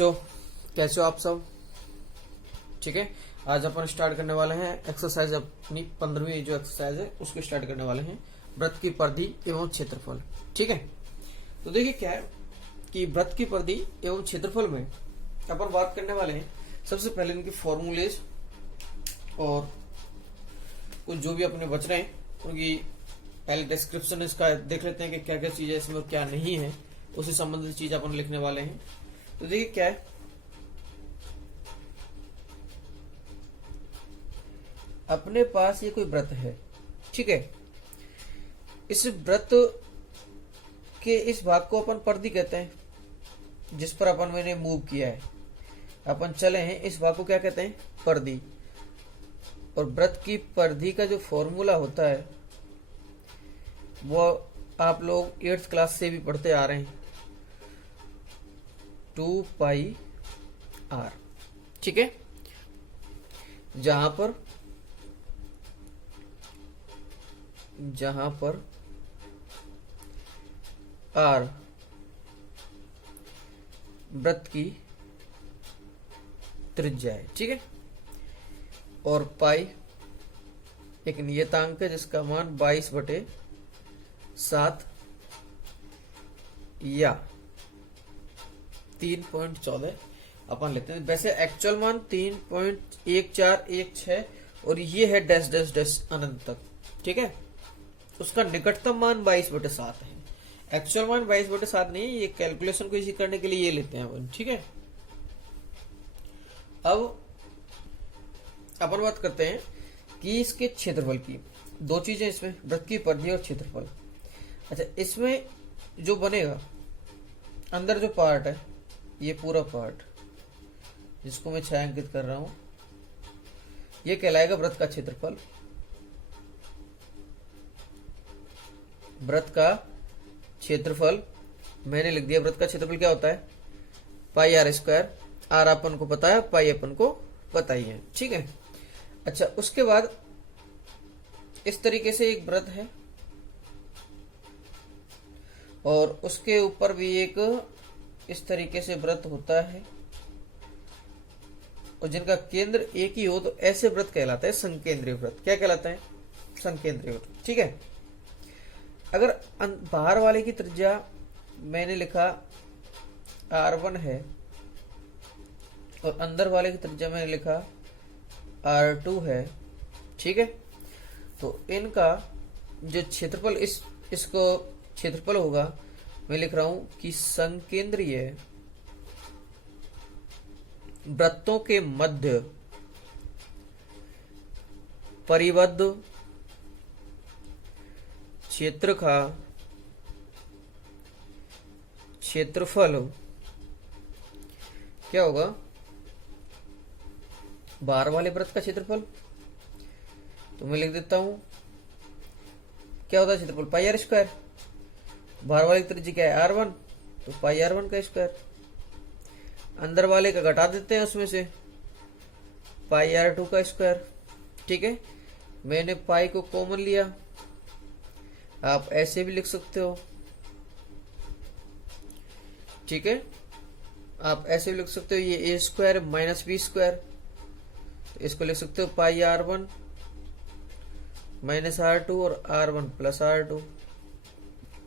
बच्चों, कैसे हो आप सब? ठीक है। आज अपन स्टार्ट करने वाले हैं एक्सरसाइज, अपनी 15वीं जो एक्सरसाइज है उसको स्टार्ट करने वाले हैं, वृत्त की परिधि एवं क्षेत्रफल। ठीक है। तो देखिए क्या है कि वृत्त की परिधि एवं क्षेत्रफल में अपन बात करने वाले हैं सबसे पहले इनके फॉर्मूलेज और कुछ जो भी अपने बच रहे हैं उनकी पहले डिस्क्रिप्शन इसका देख लेते हैं कि क्या क्या चीज है इसमें और क्या नहीं है, उसी संबंधित चीज अपन लिखने वाले हैं। तो देखिए क्या है, अपने पास ये कोई वृत्त है। ठीक है। इस वृत्त के इस भाग को अपन परिधि कहते हैं, जिस पर अपन मैंने मूव किया है, अपन चले हैं, इस भाग को क्या कहते हैं? परिधि। और वृत्त की परिधि का जो फॉर्मूला होता है वो आप लोग 8th क्लास से भी पढ़ते आ रहे हैं, 2 पाई r। ठीक है। जहां पर r वृत्त की त्रिज्या है। ठीक है। और पाई एक नियतांक है जिसका मान 22/7 या 3.14 अपन लेते हैं। वैसे एक्चुअल मान 3.1416 और ये है डैश डैश डैश अनंत तक। ठीक है। उसका निकटतम मान 22/7 है। एक्चुअल मान 22/7 नहीं है, ये कैलकुलेशन को इसी करने के लिए ये लेते हैं अपन। ठीक है। अब अपन बात करते हैं कि इसके क्षेत्रफल की। दो चीजें इसमें, वृत्त की परिधि और क्षेत्रफल। अच्छा, इसमें जो बनेगा अंदर जो पार्ट है, ये पूरा पार्ट जिसको मैं छायांकित कर रहा हूं, ये कहलाएगा वृत्त का क्षेत्रफल। वृत्त का क्षेत्रफल मैंने लिख दिया। वृत्त का क्षेत्रफल क्या होता है? पाई r स्क्वायर। r अपन को पता है, पाई अपन को पता ही है। ठीक है। अच्छा, उसके बाद इस तरीके से एक वृत्त है और उसके ऊपर भी एक इस तरीके से वृत्त होता है, और जिनका केंद्र एक ही हो तो ऐसे वृत्त कहलाता है संकेंद्रीय वृत्त। क्या कहलाता है? संकेंद्रीय वृत्त। ठीक है। अगर बाहर वाले की त्रिज्या मैंने लिखा r1 है और अंदर वाले की त्रिज्या मैंने लिखा r2 है। ठीक है। तो इनका जो क्षेत्रफल इसको क्षेत्रफल होगा, मैं लिख रहा हूं कि संकेंद्रीय वृत्तों के मध्य परिबद्ध क्षेत्र का क्षेत्रफल क्या होगा? बाहर वाले वृत्त का क्षेत्रफल। तो मैं लिख देता हूं, क्या होता है क्षेत्रफल? पाई r स्क्वायर। बाहर वाले की त्रिज्या क्या है? r1, तो पाई r1 का स्क्वायर। अंदर वाले का घटा देते हैं उसमें से, पाई r2 का स्क्वायर। ठीक है। मैंने पाई को कॉमन लिया, आप ऐसे भी लिख सकते हो। ठीक है। आप ऐसे भी लिख सकते हो, ये a square minus b square, तो इसको लिख सकते हो पाई r1 माइनस r2 और r1 प्लस r2।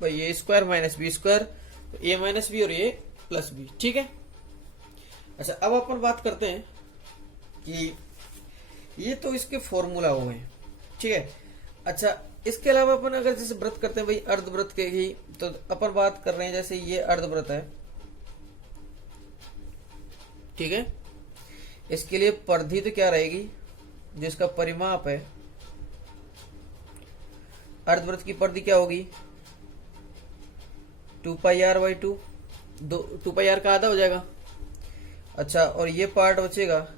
भाई ये स्क्वायर माइनस बी स्क्वायर, तो a माइनस बी और ये प्लस बी। ठीक है। अच्छा, अब अपन बात करते हैं कि ये तो इसके फॉर्मूला हुए हैं। ठीक है। अच्छा, इसके अलावा अपन अगर जैसे वृत्त करते हैं भाई अर्धवृत्त के ही, तो अपन बात कर रहे हैं जैसे ये अर्धवृत्त है। ठीक है। इसके लिए परिधि तो क्या रहेगी? जिसका परिमाप है, अर्धवृत्त की परिधि क्या होगी? 2 पाई r बाई 2। 2 पाई r का आधा हो जाएगा। अच्छा, और ये पार्ट बचेगा,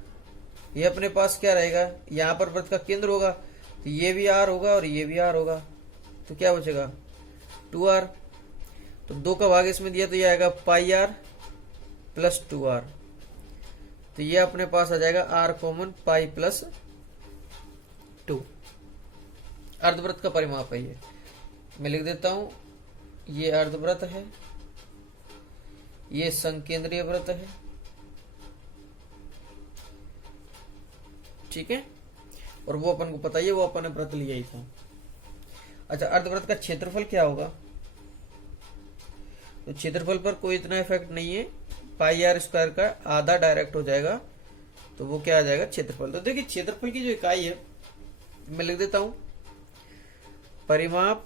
ये अपने पास क्या रहेगा? यहां पर वृत्त का केंद्र होगा, तो ये भी r होगा और ये भी r होगा, तो क्या बचेगा? 2r। तो 2 का भाग इसमें दिया तो ये आएगा पाई r प्लस 2r। तो ये अपने पास आ जाएगा r कॉमन पाई प्लस 2। अर्धवृत्त का परिमाप है ये। मैं लिख देता हूं, ये अर्धवृत्त है, ये संकेंद्रीय वृत्त है ठीक है, और वो अपन को पता ही है, वो अपन ने वृत्त लिया ही था। अच्छा, अर्धवृत्त का क्षेत्रफल क्या होगा? तो क्षेत्रफल पर कोई इतना इफेक्ट नहीं है, पाई आर स्क्वायर का आधा डायरेक्ट हो जाएगा, तो वो क्या आ जाएगा? क्षेत्रफल। तो देखिए क्षेत्रफल की जो इकाई है मैं लिख देता हूं, परिमाप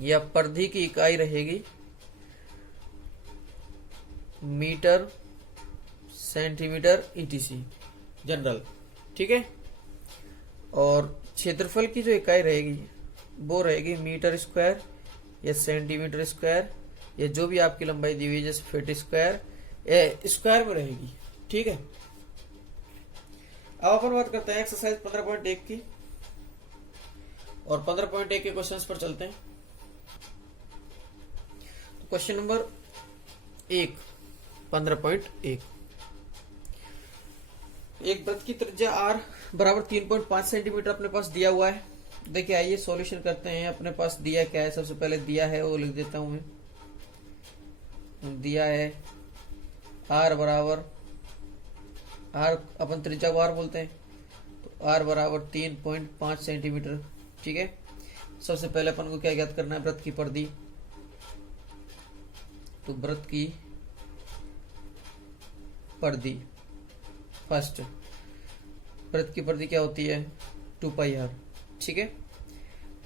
या परिधि की इकाई रहेगी मीटर, सेंटीमीटर, ईटीसी जनरल, ठीक है। और क्षेत्रफल की जो इकाई रहेगी वो रहेगी मीटर स्क्वायर या सेंटीमीटर स्क्वायर, या जो भी आपकी लंबाई दी हुई, जैसे फीट स्क्वायर या स्क्वायर में रहेगी, ठीक है। अब अपन बात करते हैं एक्सरसाइज 15.1 की, और 15.1 के क्वेश्चंस पर चलते हैं। तो क्वेश्चन नंबर 1, 15.1, एक वृत्त की त्रिज्या r बराबर 3.5 सेंटीमीटर अपने पास दिया हुआ है। देखिए आइए सॉल्यूशन करते हैं। अपने पास दिया क्या है? सबसे पहले दिया है वो लिख देता हूं मैं। दिया है r बराबर, r अपन त्रिज्या को r बोलते हैं, तो r बराबर 3.5 सेंटीमीटर, ठीक है। सबसे पहले अपन को क्या ज्ञात करना है? वृत्त की परिधि। तो वृत्त की परिधि, फर्स्ट वृत्त की परिधि क्या होती है? 2 पाई आर, ठीक है।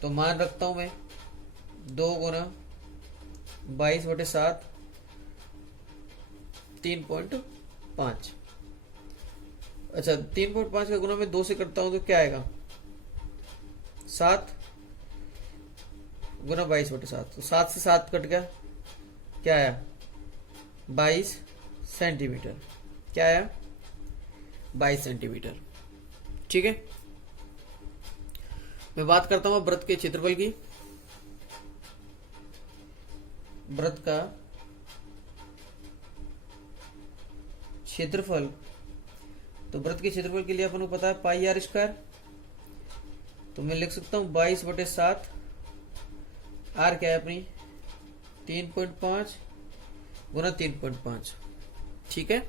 तो मान रखता हूं मैं 2 गुना 22/7 3.5। अच्छा, 3.5 का गुना मैं 2 से करता हूं तो क्या आएगा? 7 गुना 22/7, तो 7 से 7 कट गया, क्या आया? 22 सेंटीमीटर। क्या आया? 22 सेंटीमीटर, ठीक है। मैं बात करता हूं वृत्त के क्षेत्रफल की। वृत्त का क्षेत्रफल, तो वृत्त के क्षेत्रफल के लिए अपन को पता है पाई आर स्क्वायर, तो मैं लिख सकता हूं 22/7। आर क्या है अपनी? 3.5 गुना 3.5, ठीक है।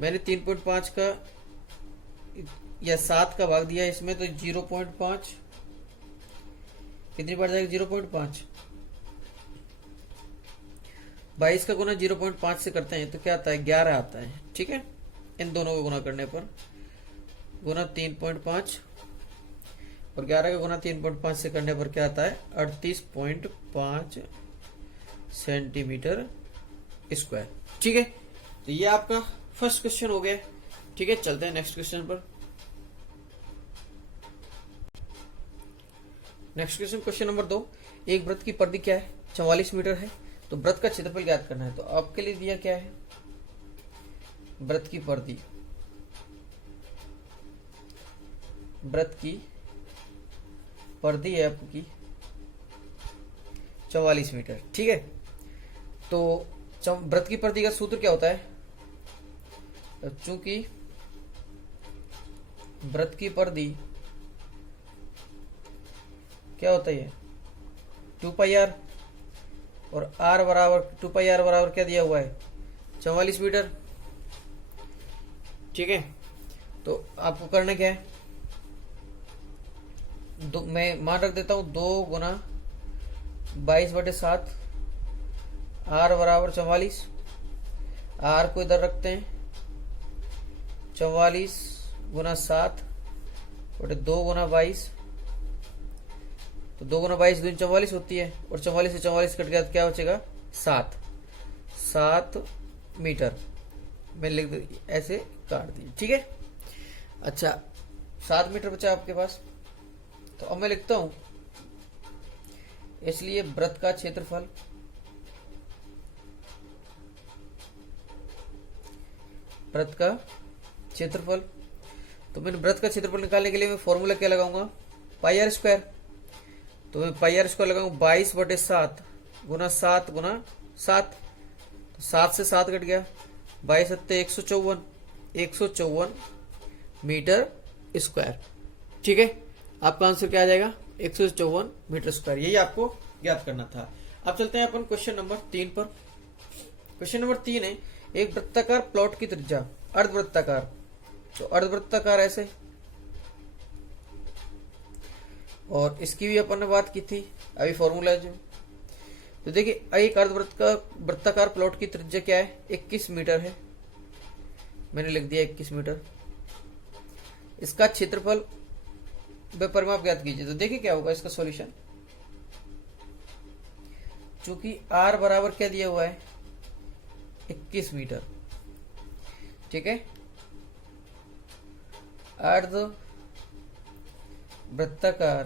मैंने 3.5 का या 7 का भाग दिया इसमें, तो 0.5 कितनी बार जाएगा? 0.5। 22 का गुना 0.5 से करते हैं तो क्या आता है? 11 आता है, ठीक है। इन दोनों को गुना करने पर गुना 3.5 और 11 का गुना 3.5 से करने पर क्या आता है? 38.5 सेंटीमीटर स्क्वायर, ठीक है। तो ये आपका फर्स्ट क्वेश्चन हो गया, ठीक है। चलते हैं नेक्स्ट क्वेश्चन पर। नेक्स्ट क्वेश्चन, क्वेश्चन नंबर 2, एक वृत्त की परिधि क्या है? 44 मीटर है। तो वृत्त का क्षेत्रफल ज्ञात करना है। तो आपके लिए दिया क्या है? वृत्त की परिधि, वृत्त की परिधि है आपकी 44 मीटर, ठीक है। तो वृत्त की परिधि का सूत्र क्या होता है? चूंकि वृत्त की परिधि क्या होता है? 2 पाई आर, और r बराबर 2 पाई आर बराबर क्या दिया हुआ है? 44 मीटर, ठीक है। तो आपको करना क्या है? मैं मान रख देता हूं 2 गुना 22/7, r बराबर 44। r को इधर रखते हैं, 44 गुना 7 बटे 2 गुना 22, तो 2 गुना 22 दूनी 44 होती है, और 44 से 44 कट गया तो क्या बचेगा? 7 मीटर। मैं लिख दे ऐसे काट दी, ठीक है। अच्छा, 7 मीटर बचा आपके पास। तो अब मैं लिखता हूं, इसलिए वृत्त का क्षेत्रफल तो मैंने वृत्त का क्षेत्रफल निकालने के लिए मैं फॉर्मूला क्या लगाऊंगा? पाई आर स्क्वायर। तो मैं पाई आर स्क्वायर लगाऊंगा 22/7 गुना 7 गुना 7, तो 7 से 7 कट गया, 22 सत्ते 154 मीटर स्क्वायर, ठीक है। आपका आंसर क्या आ जाएगा? 154 मीटर स्क्वायर। यही आपको ज्ञात करना था। अब चलते हैं अपन क्वेश्चन नंबर 3 पर। क्वेश्चन नंबर 3 है, एक वृत्ताकार प्लॉट की त्रिज्या, अर्धवृत्ताकार तो अर्धवृत्ताकार ऐसे, और इसकी भी अपन ने बात की थी अभी फॉर्मूला जो। तो देखिए एक वृत्ताकार प्लॉट की त्रिज्या क्या है, 21 मीटर है, मैंने लिख दिया 21 मीटर। इसका क्षेत्रफल व परिमाप ज्ञात कीजिए। तो देखिए क्या होगा इसका सॉल्यूशन, चूंकि r बराबर क्या दिया हुआ है 21 मीटर, ठीक है। अर्ध वृत्ताकार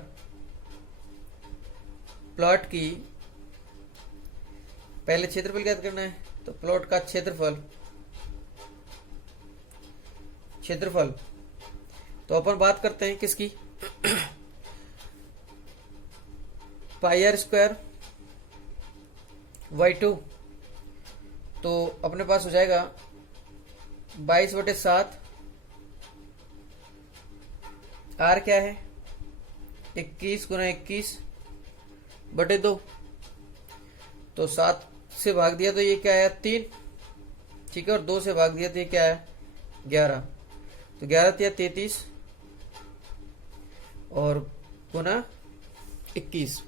प्लॉट की पहले क्षेत्रफल ज्ञात करना है, तो प्लॉट का क्षेत्रफल तो अपन बात करते हैं किसकी, पाई आर स्क्वायर y2, तो अपने पास हो जाएगा 22/7, r क्या है 21 गुना 21/2, तो 7 से भाग दिया तो ये क्या आया 3, ठीक है, और 2 से भाग दिया तो ये क्या आया 11, तो 11 या 33 और गुना 21,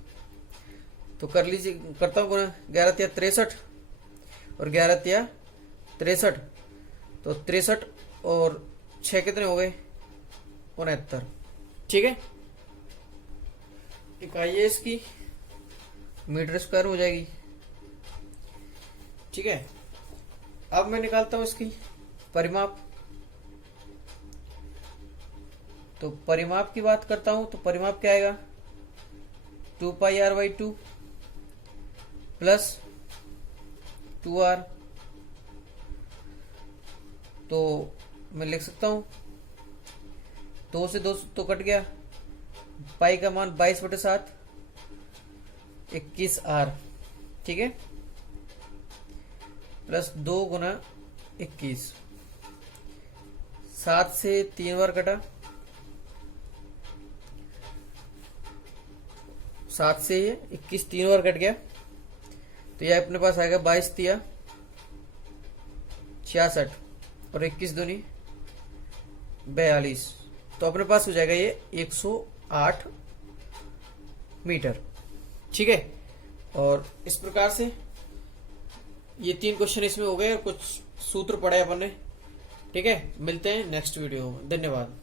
तो कर लीजिए, करता हूं गुना, 11 या 63 और 11 या 63, तो 63 और 6 कितने हो गए 69, ठीक है। इकाई है इसकी मीटर स्क्वायर हो जाएगी, ठीक है। अब मैं निकालता हूं इसकी परिमाप, तो परिमाप की बात करता हूं, तो परिमाप क्या आएगा 2πr/2 प्लस 2r, तो मैं लिख सकता हूं 2 से 2 तो कट गया, पाई का मान 22/7 21r, ठीक है, प्लस 2 गुना 21, 7 से 3 बार कटा, 7 से 21 3 बार कट गया, तो यह अपने पास आएगा 22 तिया 66 और 21 दूनी 42, तो अपने पास हो जाएगा ये 108 मीटर, ठीक है। और इस प्रकार से ये 3 क्वेश्चन इसमें हो गए और कुछ सूत्र पढ़े अपन ने, ठीक है। मिलते हैं नेक्स्ट वीडियो में, धन्यवाद।